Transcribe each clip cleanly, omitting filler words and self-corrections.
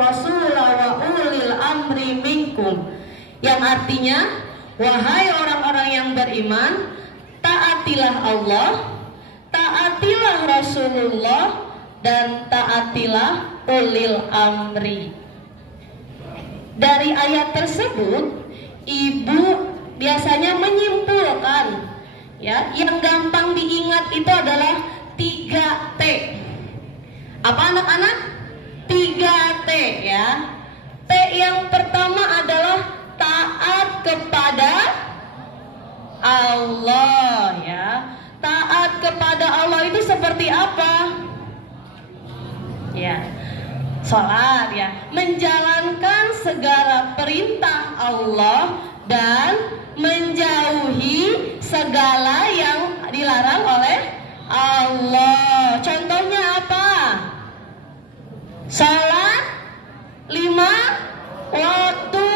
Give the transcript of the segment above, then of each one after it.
rasula wa ulil amri minkum, yang artinya, wahai orang-orang yang beriman, taatilah Allah, taatilah Rasulullah, dan taatilah ulil amri. Dari ayat tersebut, ibu biasanya menyimpulkan, ya, yang gampang diingat itu adalah 3T. Apa anak-anak? 3T, ya. T yang pertama adalah taat kepada Allah, ya. Taat kepada Allah itu seperti apa? Ya, sholat, ya, menjalankan segala perintah Allah dan menjauhi segala yang dilarang oleh Allah. Contohnya apa? Sholat 5 waktu.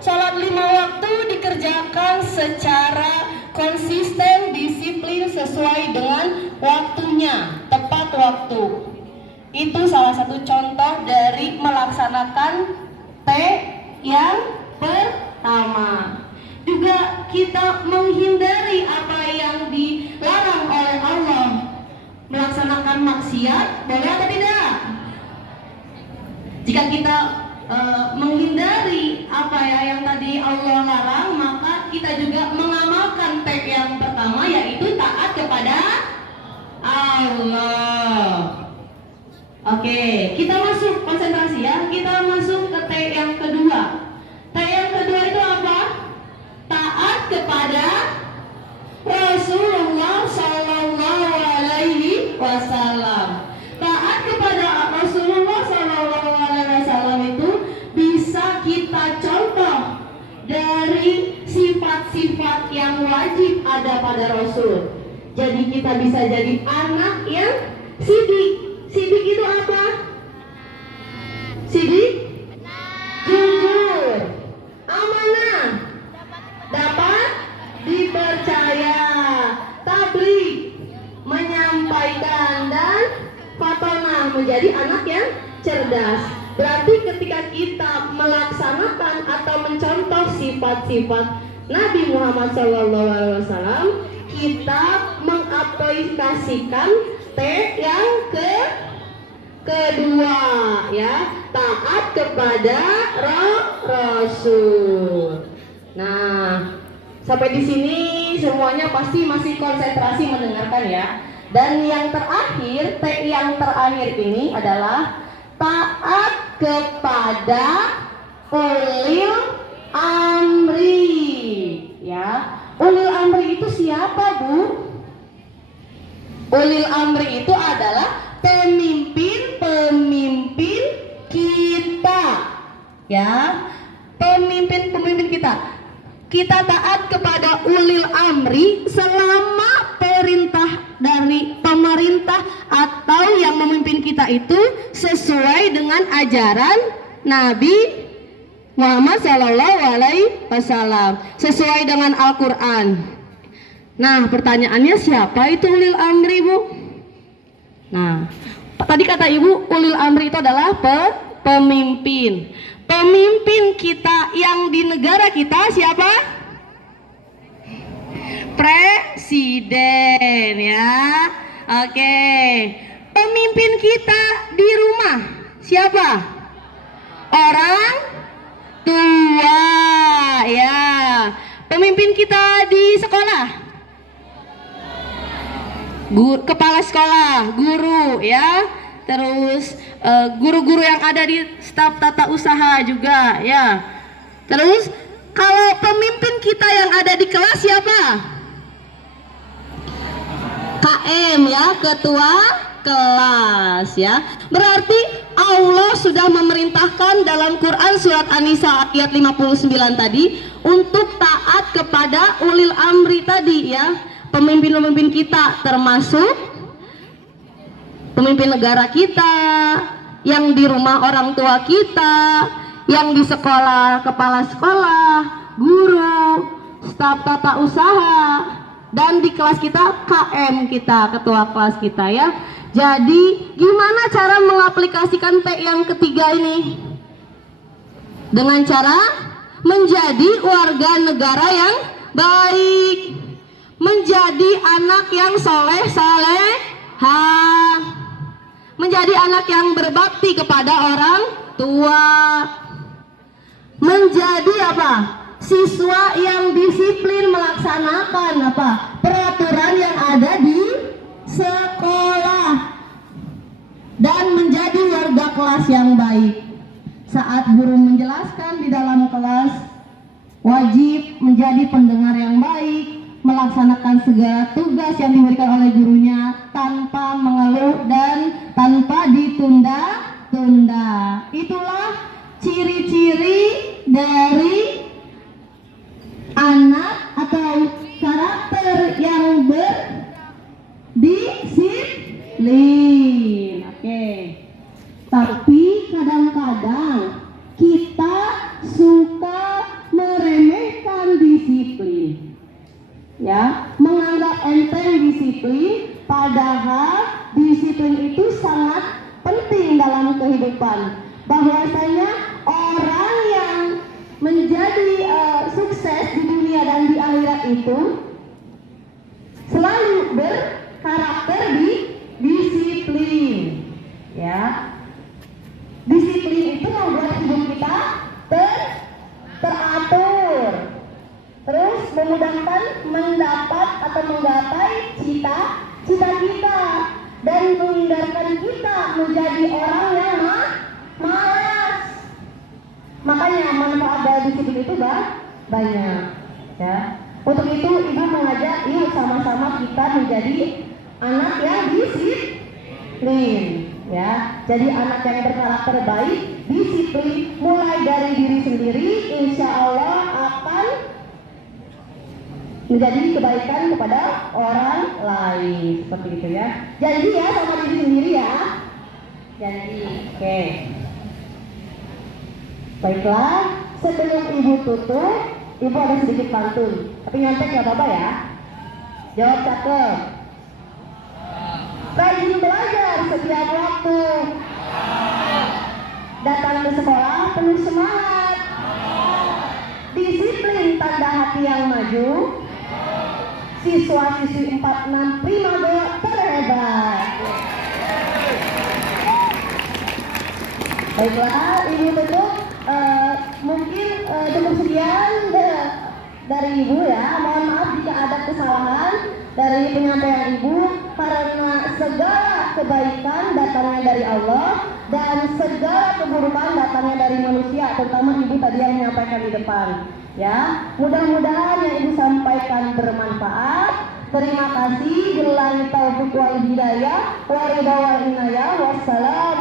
Sholat 5 waktu dikerjakan secara konsisten, disiplin, sesuai dengan waktunya, tepat waktu. Itu salah satu contoh dari melaksanakan T yang pertama. Juga kita menghindari apa yang dilarang oleh Allah. Melaksanakan maksiat boleh atau tidak? Jika kita menghindari apa yang tadi Allah larang, maka kita juga mengamalkan T yang pertama, yaitu taat kepada Allah. Oke, kita masuk konsentrasi, ya. Kita masuk ke T yang kedua. T yang kedua itu apa? Taat kepada Rasulullah Sallallahu Alaihi Wasallam. Taat kepada Rasulullah Sallallahu Alaihi Wasallam itu bisa kita contoh dari sifat-sifat yang wajib ada pada Rasul. Jadi kita bisa jadi anak yang sidik. Sidik itu apa? Sidik? Jujur. Amanah. Dapat dipercaya. Tabligh, menyampaikan, dan fatonah, menjadi anak yang cerdas. Berarti ketika kita melaksanakan atau mencontoh sifat-sifat Nabi Muhammad SAW, kita mengaplikasikan T yang kedua, ya, taat kepada Rasul. Nah, sampai di sini semuanya pasti masih konsentrasi mendengarkan, ya. Dan yang terakhir, T yang terakhir ini adalah taat kepada ulil amri, ya. Ulil amri itu siapa, Bu? Ulil amri itu adalah pemimpin-pemimpin kita, ya. Pemimpin-pemimpin kita. Kita taat kepada ulil amri selama perintah dari pemerintah atau yang memimpin kita itu sesuai dengan ajaran Nabi Muhammad SAW, sesuai dengan Al-Quran. Nah, pertanyaannya, siapa itu ulil amri, Bu? Nah, tadi kata Ibu, ulil amri itu adalah pemimpin. Pemimpin kita yang di negara kita siapa? Presiden, ya. Oke. Pemimpin kita di rumah siapa? Orang tua, ya. Pemimpin kita di sekolah, kepala sekolah, guru, ya. Terus guru-guru yang ada di staf tata usaha juga, ya. Terus kalau pemimpin kita yang ada di kelas siapa? KM, ya, ketua kelas, ya. Berarti Allah sudah memerintahkan dalam Quran surat An-Nisa ayat 59 tadi untuk taat kepada ulil amri tadi, ya. Pemimpin-pemimpin kita, termasuk pemimpin negara kita, yang di rumah orang tua kita, yang di sekolah kepala sekolah, guru, staf tata usaha, dan di kelas kita KM kita, ketua kelas kita, ya. Jadi gimana cara mengaplikasikan T yang ketiga ini? dengan cara menjadi warga negara yang baik, menjadi anak yang soleh saleha, menjadi anak yang berbakti kepada orang tua, menjadi apa? Siswa yang disiplin melaksanakan apa? Peraturan yang ada di sekolah, dan menjadi warga kelas yang baik. Saat guru menjelaskan di dalam kelas, wajib menjadi pendengar yang baik, melaksanakan segala tugas yang diberikan oleh gurunya tanpa mengeluh dan tanpa ditunda-tunda. Itulah ciri-ciri dari anak atau karakter yang berdisiplin. Oke. Tapi kadang-kadang kita suka meremehkan disiplin, ya, menganggap enteng disiplin, padahal disiplin itu sangat penting dalam kehidupan. Bahwasanya orang yang menjadi sukses di dunia dan di akhirat itu selalu berkarakter di disiplin, ya. Disiplin itu membuat hidup kita teratur, terus memudahkan mendapat atau menggapai cita-cita kita, dan menghindarkan kita menjadi orang yang malas. Makanya manfaat dari disiplin itu banyak, ya. Untuk itu ibu mengajak, yuk sama-sama kita menjadi anak yang disiplin, ya. Jadi anak yang berkarakter baik, disiplin, mulai dari diri sendiri, insya Allah akan menjadi kebaikan kepada orang lain, seperti itu, ya. Janji ya sama diri sendiri, ya. Janji. Oke. Baiklah, sebelum ibu tutup, ibu ada sedikit pantun, tapi nyontek nggak apa-apa, ya. Jawab cakep. Rajin belajar setiap waktu, datang ke sekolah penuh semangat, disiplin tanda hati yang maju, siswa-siswi 46 Primago terhebat. Baiklah, ibu tutup. Mungkin cukup sekian dari ibu, ya. Mohon maaf jika ada kesalahan dari penyampaian ibu, karena segala kebaikan datangnya dari Allah dan segala keburukan datangnya dari manusia, terutama ibu tadi yang menyampaikan di depan, ya. Mudah-mudahan yang ibu sampaikan bermanfaat. Terima kasih. Billahi taufiq wal hidayah, wa ridha wal inayah. Wassalam.